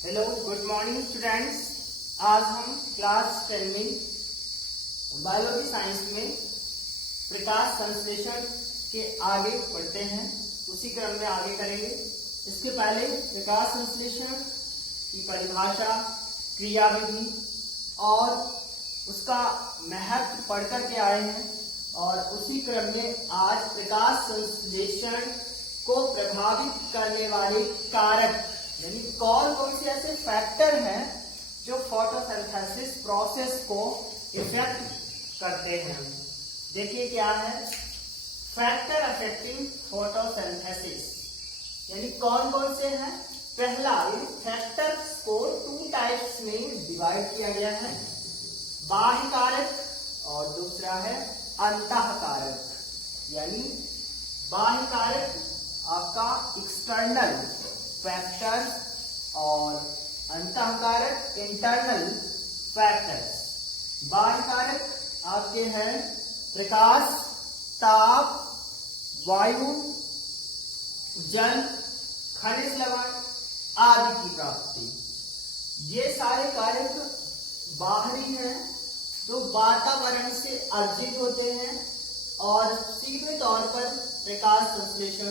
Hello good morning students. आज हम class 10 में बायोलॉजी साइंस में प्रकाश संश्लेषण के आगे पढ़ते हैं। उसी क्रम में आगे करेंगे। इसके पहले प्रकाश संश्लेषण की परिभाषा, क्रियाविधि और उसका महत्व पढ़ करके आए हैं और उसी क्रम में आज प्रकाश संश्लेषण को प्रभावित करने वाले कारक यानी कौन कौन से ऐसे फैक्टर हैं जो फोटोसिंथेसिस प्रोसेस को इफेक्ट करते हैं। देखिए क्या है फैक्टर अफेक्टिंग फोटोसिंथेसिस, यानी कौन कौन से हैं। पहला, इन फैक्टर्स को 2 टाइप्स में डिवाइड किया गया है, बाह्य कारक और दूसरा है अंतः कारक। यानी बाह्य कारक आपका एक्सटर्नल फैक्टर्स और अंतः कारक इंटरनल फैक्टर्स। बाह्य कारक आपके हैं प्रकाश, ताप, वायु, जल, खनिज लवण आदि की प्राप्ति। ये सारे कारक बाहरी हैं जो वातावरण से अर्जित होते हैं और सीधे तौर पर प्रकाश संश्लेषण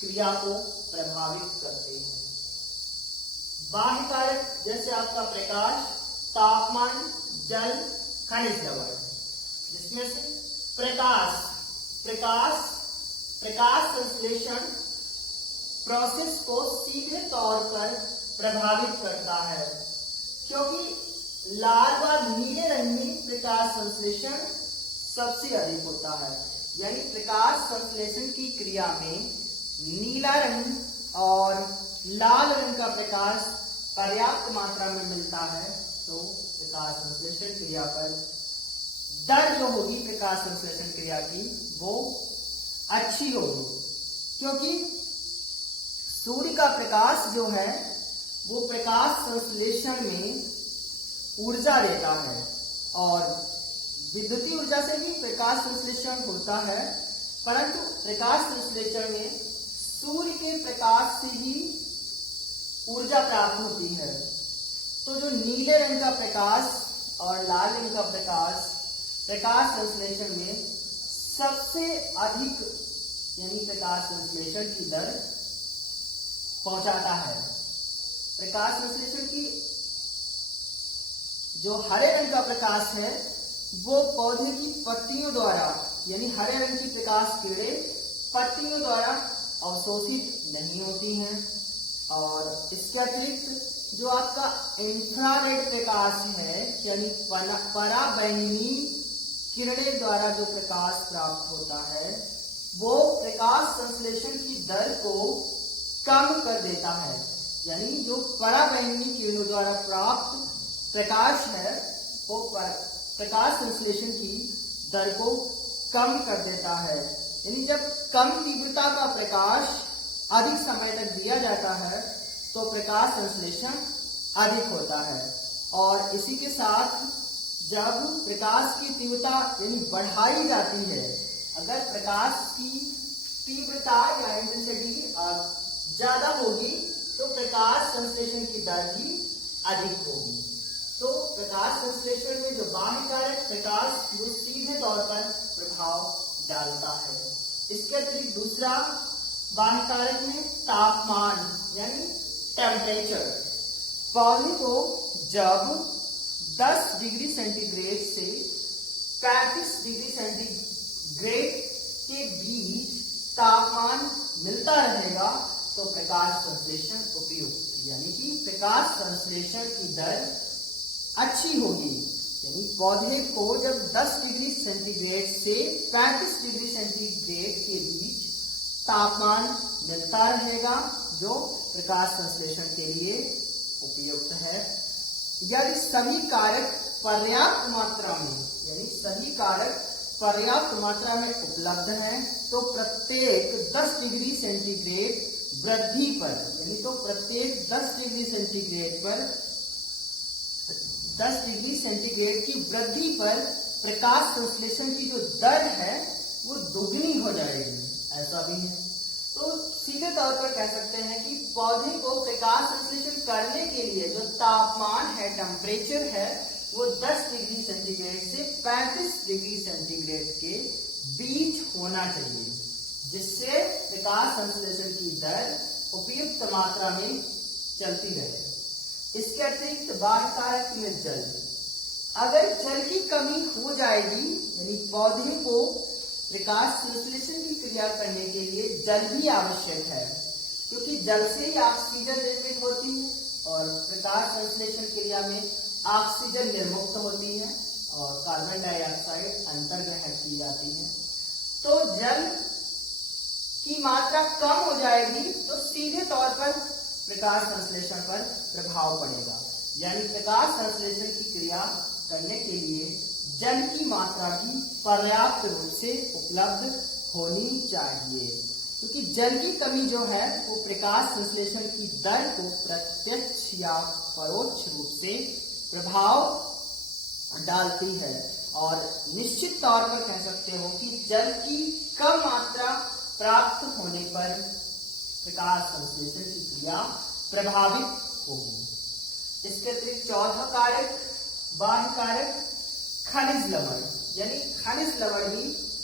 क्रिया को प्रभावित करते हैं। बाह्य कारक जैसे आपका प्रकाश, तापमान, जल, खनिज लवण, जिसमें से प्रकाश संश्लेषण प्रोसेस को सीधे तौर पर प्रभावित करता है, क्योंकि लाल व नीले रंग में प्रकाश संश्लेषण सबसे अधिक होता है। यानी प्रकाश संश्लेषण की क्रिया में नीला रंग और लाल रंग का प्रकाश पर्याप्त मात्रा में मिलता है तो प्रकाश संश्लेषण क्रिया पर दर जो होगी प्रकाश संश्लेषण क्रिया की वो अच्छी होगी, क्योंकि सूर्य का प्रकाश जो है वो प्रकाश संश्लेषण में ऊर्जा देता है और विद्युतीय ऊर्जा से भी प्रकाश संश्लेषण होता है, परंतु प्रकाश संश्लेषण में सूर्य के प्रकाश से ही ऊर्जा प्राप्त होती है। तो जो नीले रंग का प्रकाश और लाल रंग का प्रकाश संश्लेषण में सबसे अधिक यानी प्रकाश संश्लेषण की दर पहुंचाता है। प्रकाश संश्लेषण की जो हरे रंग का प्रकाश है वो पौधे की पत्तियों द्वारा यानी हरे रंग की प्रकाश किरणें पत्तियों द्वारा अवशोषित नहीं होती हैं और इसके अतिरिक्त जो आपका इंफ्रारेड प्रकाश है यानी पराबैंगनी किरणें द्वारा जो प्रकाश प्राप्त होता है वो प्रकाश संश्लेषण की दर को कम कर देता है। यानी जो पराबैंगनी किरणों द्वारा प्राप्त प्रकाश है वो प्रकाश संश्लेषण की दर को कम कर देता है। यानी जब कम तीव्रता का प्रकाश अधिक समय तक दिया जाता है तो प्रकाश संश्लेषण अधिक होता है और इसी के साथ जब प्रकाश की तीव्रता यानी बढ़ाई जाती है, अगर प्रकाश की तीव्रता या इंटेंसिटी ज्यादा होगी तो प्रकाश संश्लेषण की दर भी अधिक होगी। तो प्रकाश संश्लेषण में जो बाह्य कारक प्रकाश वो सीधे तौर पर प्रभाव डालता है। इसके अतिरिक्त दूसरा बाह्य कारक में तापमान यानी टेम्परेचर। पौधे को जब 10 डिग्री सेंटीग्रेड से 35 डिग्री सेंटीग्रेड के बीच तापमान मिलता रहेगा तो प्रकाश संश्लेषण उपयुक्त यानी कि प्रकाश संश्लेषण की दर अच्छी होगी। यानी पौधे को जब 10 डिग्री सेंटीग्रेड से 35 डिग्री सेंटीग्रेड के बीच तापमान मिलता रहेगा जो प्रकाश संश्लेषण के लिए उपयुक्त है। यदि सभी कारक पर्याप्त मात्रा में यानी सभी कारक पर्याप्त मात्रा में उपलब्ध हैं तो प्रत्येक 10 डिग्री सेंटीग्रेड वृद्धि पर यानी तो प्रत्येक 10 डिग्री सेंटीग्रेड पर 10 डिग्री सेंटीग्रेड की वृद्धि पर प्रकाश संश्लेषण की जो दर है वो दुगनी हो जाएगी, ऐसा भी है। तो सीधे तौर पर कह सकते हैं कि पौधे को प्रकाश संश्लेषण करने के लिए जो तापमान है, टेम्परेचर है, वो 10 डिग्री सेंटीग्रेड से 35 डिग्री सेंटीग्रेड के बीच होना चाहिए, जिससे प्रकाश संश्लेषण की दर उपयुक्त मात्रा में चलती रहे। इसके अतिरिक्त बाह्य कारक में जल, अगर जल की कमी हो जाएगी, यानी पौधे को प्रकाश संश्लेषण की क्रिया करने के लिए जल भी आवश्यक है, क्योंकि जल से ही ऑक्सीजन निर्मित होती है और प्रकाश संश्लेषण क्रिया में ऑक्सीजन निर्मुक्त होती है और कार्बन डाइऑक्साइड अंतर्ग्रहण की जाती है। तो जल की मात्रा कम हो जाएगी तो सीधे तौर पर प्रकाश संश्लेषण पर प्रभाव पड़ेगा, यानी प्रकाश संश्लेषण की क्रिया करने के लिए जल की मात्रा भी पर्याप्त रूप से उपलब्ध होनी चाहिए, क्योंकि जल की कमी जो है वो प्रकाश संश्लेषण की दर को प्रत्यक्ष या परोक्ष रूप से प्रभाव डालती है। और निश्चित तौर पर कह सकते हो कि जल की कम मात्रा प्राप्त होने पर प्रकाश संश्लेषण की क्रिया प्रभावित होगी। इसके अतिरिक्त चौथा कारक, बाह्य कारक, खनिज लवण, यानी खनिज लवण भी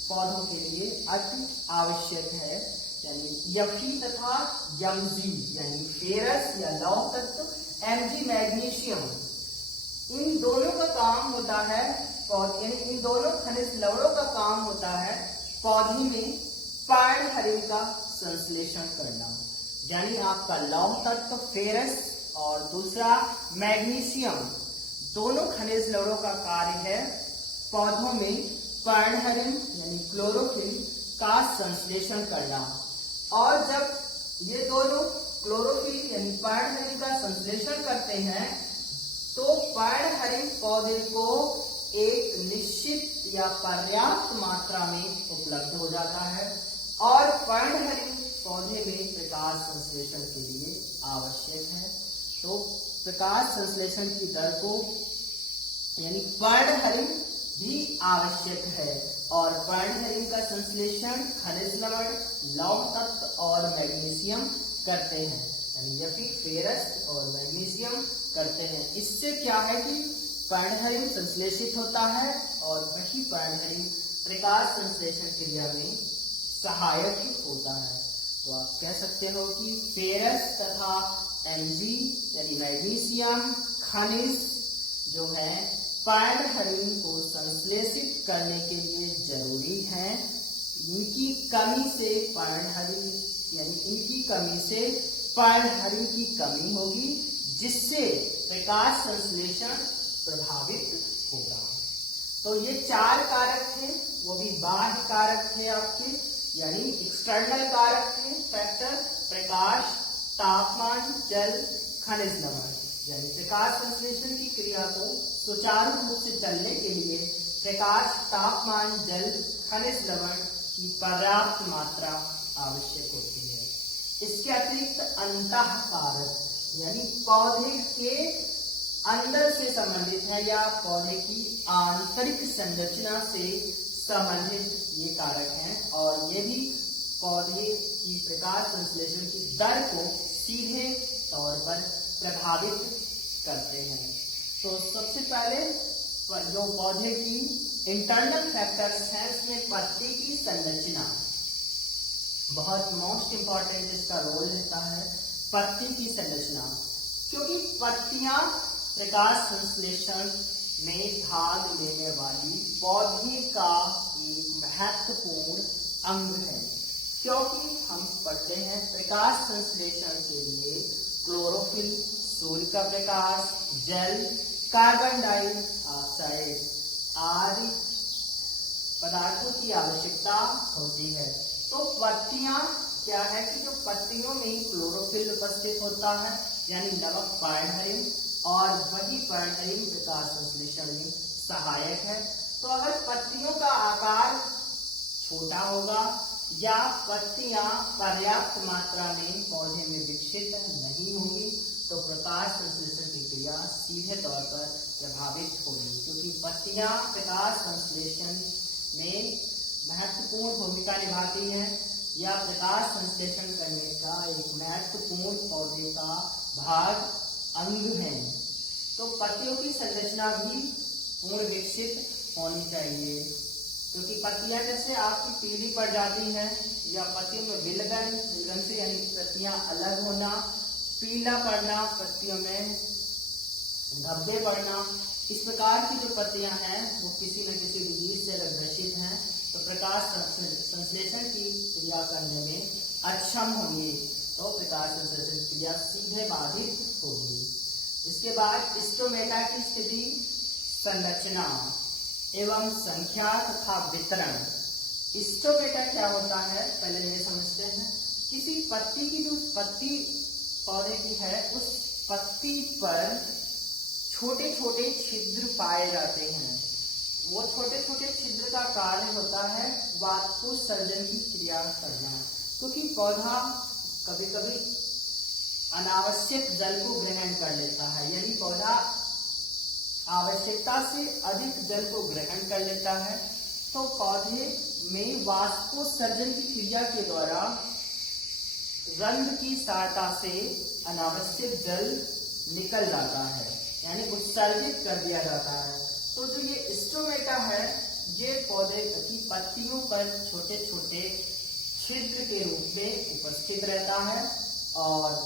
पौधों के लिए अति आवश्यक है, यानी Fe तथा Mg, यानी फेरस या लौह तत्व, Mg मैग्नीशियम, इन दोनों का काम होता है, यानी इन दोनों खनिज लवणों का काम होता है पौधे में पर्णहरित का संश्लेषण करना। यानी आपका लौह तत्व फेरस और दूसरा मैग्नीशियम, दोनों खनिज लवणों का कार्य है पौधों में पर्णहरित यानी क्लोरोफिल का संश्लेषण करना। और जब ये दोनों क्लोरोफिल यानी पर्णहरित का संश्लेषण करते हैं तो पर्णहरित पौधे को एक निश्चित या पर्याप्त मात्रा में उपलब्ध हो जाता है और पर्णहरित पौधे में प्रकाश संश्लेषण के लिए आवश्यक है। तो प्रकाश संश्लेषण की दर को यानी पर्णहरित भी आवश्यक है और पर्णहरित का संश्लेषण खनिज लवण, लौह तत्व और मैग्नीशियम करते हैं, यानी Fe, फेरस और मैग्नीशियम करते हैं। इससे क्या है कि पर्णहरित संश्लेषित होता है और वही पर्णहरित प्रकाश संश्लेषण क्रिया में सहायक होता है। तो आप कह सकते हो कि फेरस तथा Mg यानी मैग्नीशियम खनिज जो है पर्णहरित को संश्लेषित करने के लिए जरूरी है। इनकी कमी से पर्णहरित यानी इनकी कमी से पर्णहरित की कमी होगी, जिससे प्रकाश संश्लेषण प्रभावित होगा। तो ये 4 कारक थे, वो भी बाह्य कारक थे आपके, यानी एक्सटर्नल कारक थे फैक्टर, प्रकाश, तापमान, जल, खनिज लवण। यानी प्रकाश संश्लेषण की क्रिया को सुचारू रूप से चलने के लिए प्रकाश, तापमान, जल, खनिज लवण की पर्याप्त मात्रा आवश्यक होती है। इसके अतिरिक्त अंतः कारक यानी पौधे के अंदर से संबंधित है या पौधे की आंतरिक संरचना से संबंधित ये कारक हैं और ये भी पौधे की प्रकाश संश्लेषण की दर को सीधे तौर पर प्रभावित करते हैं। तो सबसे पहले जो पौधे की इंटरनल फैक्टर्स हैं उसमें पत्ती की संरचना बहुत मोस्ट इंपॉर्टेंट इसका रोल रहता है। पत्ती की संरचना, क्योंकि पत्तियां प्रकाश संश्लेषण में भाग लेने वाली पौधे का एक महत्वपूर्ण अंग है, क्योंकि हम पढ़ते हैं प्रकाश संश्लेषण के लिए क्लोरोफिल, सूर्य का प्रकाश, जल, कार्बन डाइऑक्साइड आदि पदार्थों की आवश्यकता होती है। तो पत्तियां क्या है कि जो पत्तियों में क्लोरोफिल उपस्थित होता है यानी नवक पर्णहरित, और वही पर्णहरित प्रकाश संश्लेषण में सहायक है। तो अगर पत्तियों का आकार छोटा होगा या पत्तियां पर्याप्त मात्रा में पौधे में विकसित नहीं होंगी तो प्रकाश संश्लेषण की क्रिया सीधे तौर पर प्रभावित होगी, क्योंकि पत्तियां प्रकाश संश्लेषण में महत्वपूर्ण भूमिका निभाती हैं। या प्रकाश संश्लेषण करने का एक महत्वपूर्ण पौधे का भाग अंग है। तो पत्तियों की संरचना भी पूर्ण विकसित होनी चाहिए, क्योंकि पत्तियां जैसे आपकी पीली पड़ जाती हैं या पत्तियों में विलगन से यानी पत्तियां अलग होना, पीला पड़ना, पत्तियों में धब्बे पड़ना, इस प्रकार की जो पत्तियां हैं वो किसी न किसी डिजीज से अगर ग्रसित हैं तो प्रकाश संश्लेषण की क्रिया करने में अक्षम होंगे, तो प्रकाश संश्लेषण क्रिया सीधे बाधित होगी। इसके बाद स्टोमेटा की स्थिति, संरचना एवं संख्या तथा वितरण। स्टोमेटा क्या होता है पहले ये समझते हैं। किसी पत्ती की जो पत्ती पौधे की है उस पत्ती पर छोटे छोटे छिद्र पाए जाते हैं। वो छोटे छोटे छिद्र का कार्य होता है वाष्पोत्सर्जन की क्रिया करना, क्योंकि पौधा कभी कभी अनावश्यक जल को ग्रहण कर लेता है, यानी पौधा आवश्यकता से अधिक जल को ग्रहण कर लेता है, तो पौधे में वाष्पोत्सर्जन की क्रिया के द्वारा रंध्र की सहायता से अनावश्यक जल निकल जाता है, यानी उत्सर्जित कर दिया जाता है। तो जो ये स्टोमेटा है ये पौधे की पत्तियों पर छोटे छोटे छिद्र के रूप में उपस्थित रहता है और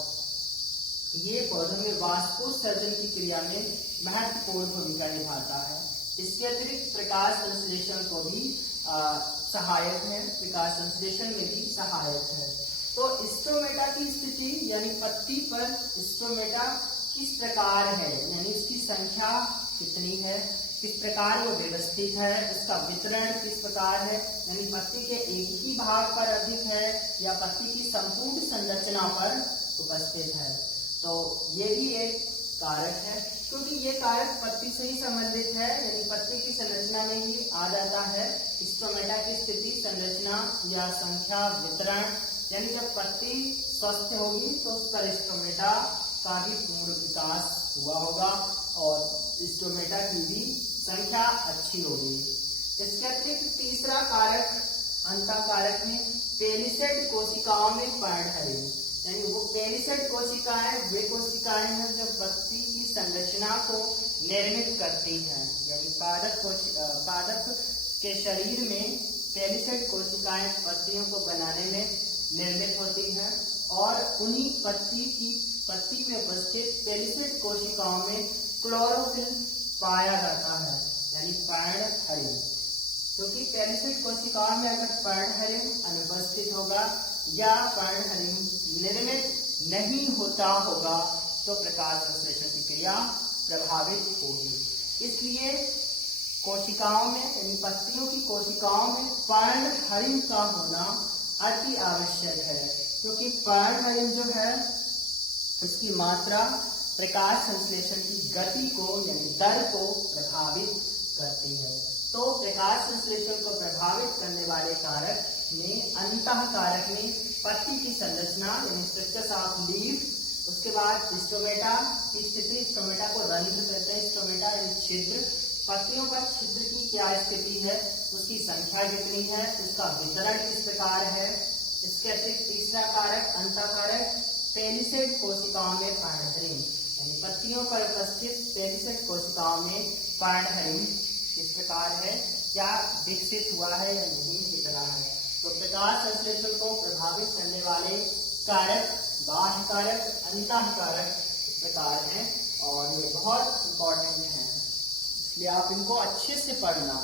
ये पौधों में वाष्पोत्सर्जन की क्रिया में महत्वपूर्ण भूमिका निभाता है। इसके अतिरिक्त प्रकाश संश्लेषण को भी सहायक है, प्रकाश संश्लेषण में भी सहायक है। तो स्टोमेटा की स्थिति यानी पत्ती पर स्टोमेटा किस प्रकार है, यानी इसकी संख्या कितनी है, किस प्रकार वो व्यवस्थित है, उसका वितरण किस प्रकार है, यानी पत्ती के एक ही भाग पर अधिक है या पत्ती की संपूर्ण संरचना पर उपस्थित है। तो ये भी एक कारक है, क्योंकि ये कारक पत्ती से ही संबंधित है, यानी पत्ती की संरचना में ही आ जाता है। स्टोमेटा की स्थिति, संरचना या संख्या, वितरण, यानी जब पत्ती स्वस्थ होगी तो उस पर स्टोमेटा का भी पूर्ण विकास हुआ होगा और स्टोमेटा की भी संख्या अच्छी होगी। इसके अतिरिक्त तीसरा कारक अंतःकारक में पेलिसेड कोशिकाओं में पर्णहरिण, यानी वो पेलिसेड कोशिकाएं वे कोशिकाएं हैं जो पत्ती की संरचना को निर्मित करती हैं, यानी पादप के शरीर में पेलिसेड कोशिकाएं पत्तियों को बनाने में निर्मित होती हैं और उन्हीं पत्ती में उपस्थित पेलिसेड कोशिकाओं में क्लोरोफिल पाया जाता है, यानी पर्णहरिण। क्योंकि पेलिसेड कोशिकाओं में अगर पर्णहरिण अनुपस्थित होगा या पर्णहरिण निर्मित नहीं होता होगा तो प्रकाश संश्लेषण की क्रिया प्रभावित होगी। इसलिए कोशिकाओं में यानी पत्तियों की कोशिकाओं में पर्णहरिण का होना अति आवश्यक है, क्योंकि पर्णहरिण जो है इसकी मात्रा प्रकाश संश्लेषण की गति को यानी दर को प्रभावित करती है। तो प्रकाश संश्लेषण को प्रभावित करने वाले कारक में अंतःकारक में पत्ती की संरचना यानी स्ट्रक्चर ऑफ लीफ, उसके बाद स्टोमेटा की स्थिति, स्टोमेटा को रंध्र कहते हैं, स्टोमेटा यानी छिद्र, पत्तियों पर छिद्र की क्या स्थिति है, उसकी संख्या कितनी है, उसका वितरण किस प्रकार है। इसके अतिरिक्त तीसरा कारक अंतःकारक पेलिसेड कोशिकाओं में पर्णहरिण, यानी पत्तियों पर उपस्थित पेलिसेड कोशिकाओं में पर्णहरिण किस प्रकार है, क्या विकसित हुआ है या नहीं, कितना है। तो प्रकाश संश्लेषण को प्रभावित करने वाले कारक बाह्य कारक, अंतःकारक इस प्रकार हैं और ये बहुत इंपॉर्टेंट हैं, इसलिए आप इनको अच्छे से पढ़ना।